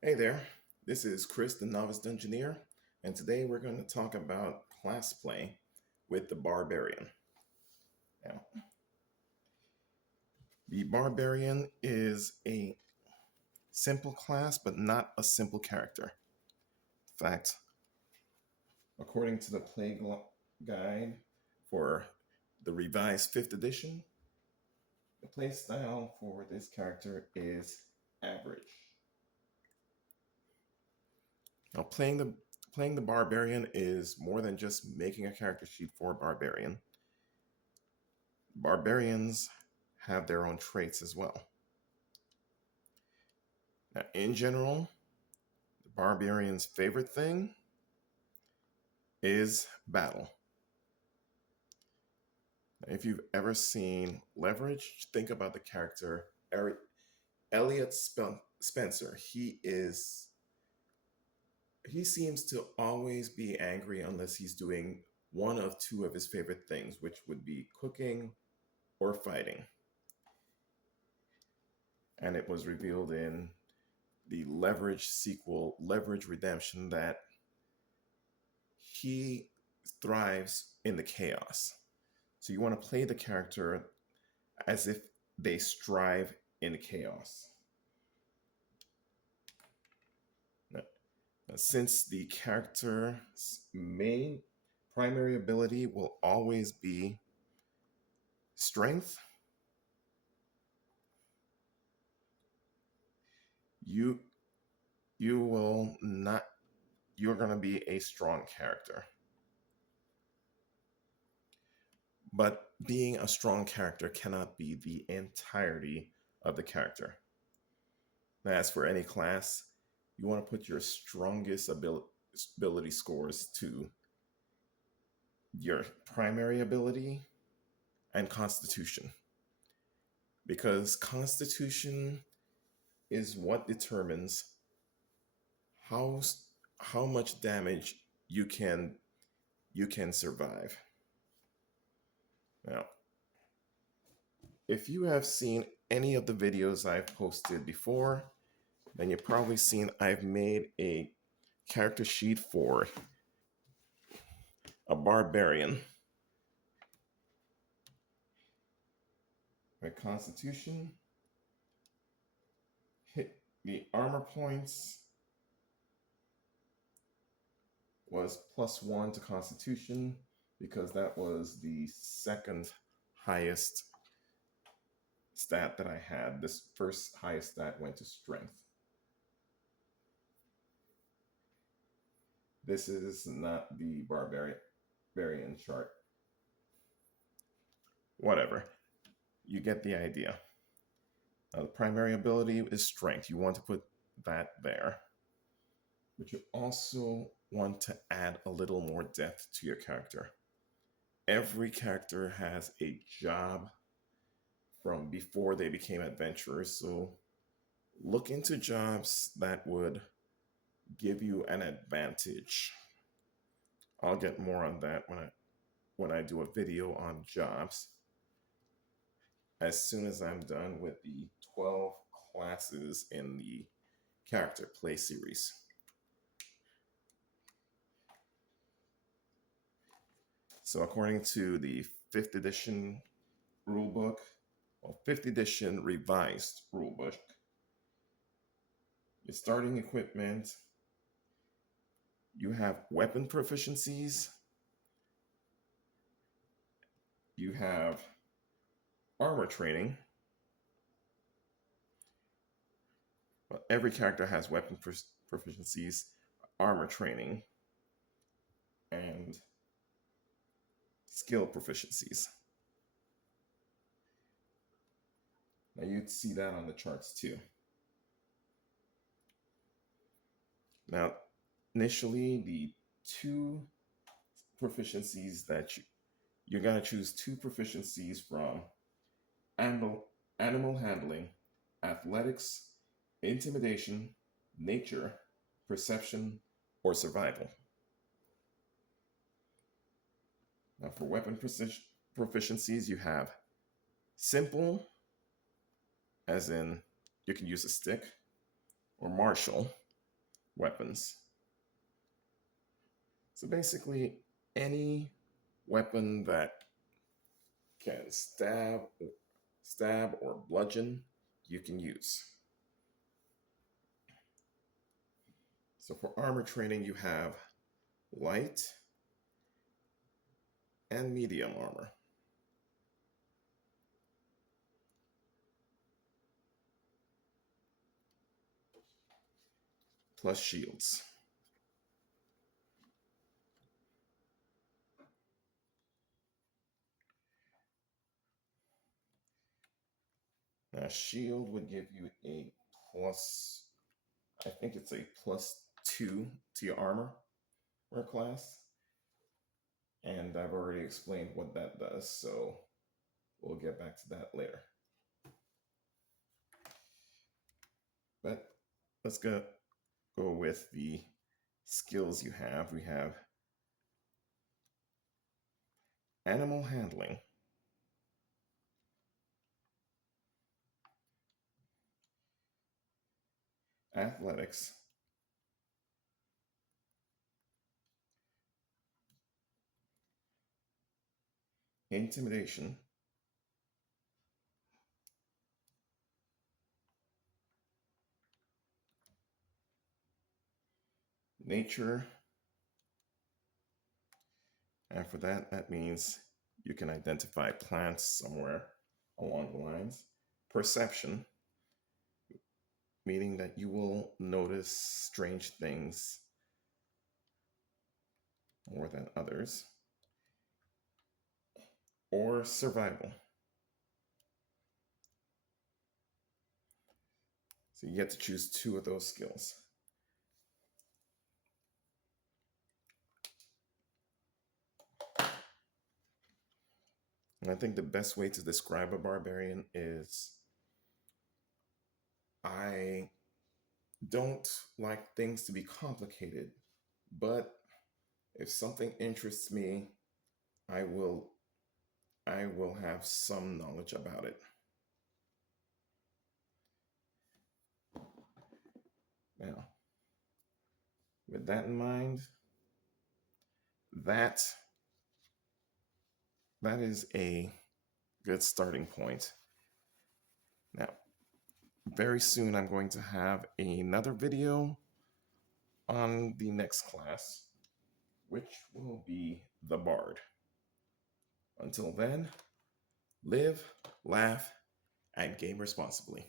Hey there, this is Chris, the Novice Dungeoneer, and today we're going to talk about class play with the Barbarian. Now, the Barbarian is a simple class, but not a simple character. In fact, according to the guide for the revised 5th edition, the play style for this character is average. Now, playing the Barbarian is more than just making a character sheet for a Barbarian. Barbarians have their own traits as well. Now, in general, the barbarian's favorite thing is battle. Now, if you've ever seen Leverage, think about the character Elliot Spencer. He seems to always be angry unless he's doing one of two of his favorite things, which would be cooking or fighting. And it was revealed in the Leverage sequel, Leverage Redemption, that he thrives in the chaos. So you want to play the character as if they strive in chaos. Now, since the character's main primary ability will always be strength, you you will not you're going to be a strong character. But being a strong character cannot be the entirety of the character. As for any class, you want to put your strongest ability scores to your primary ability and constitution. Because constitution is what determines how how much damage you can survive. Now, if you have seen any of the videos I've posted before, then you've probably seen I've made a character sheet for a barbarian. My constitution, hit the armor points was +1 to constitution because that was the second highest stat that I had. This first highest stat went to strength. This is not the barbarian chart. Whatever. You get the idea. The primary ability is strength. You want to put that there. But you also want to add a little more depth to your character. Every character has a job from before they became adventurers, so look into jobs that would give you an advantage. I'll get more on that when I do a video on jobs as soon as I'm done with the 12 classes in the character play series. So according to the 5th edition rulebook, or 5th edition revised rulebook, your starting equipment, you have weapon proficiencies, you have armor training. Well, every character has weapon proficiencies, armor training, and skill proficiencies. Now you'd see that on the charts too. Now, initially, the two proficiencies that you're going to choose two proficiencies from animal handling, athletics, intimidation, nature, perception, or survival. Now, for weapon proficiencies, you have simple, as in you can use a stick, or martial, weapons. So basically, any weapon that can stab or bludgeon, you can use. So for armor training, you have light and medium armor. Plus shields. Now, shield would give you a plus, I think it's a +2 to your armor or class. And I've already explained what that does, so we'll get back to that later. But let's go with the skills you have. We have animal handling, athletics, intimidation, nature, and for that, that means you can identify plants somewhere along the lines. Perception, meaning that you will notice strange things more than others. Or survival. So you get to choose 2 of those skills. And I think the best way to describe a barbarian is I don't like things to be complicated, but if something interests me, I will have some knowledge about it. Now, with that in mind, that is a good starting point. Now, very soon I'm going to have another video on the next class, which will be the Bard. Until then, live, laugh, and game responsibly.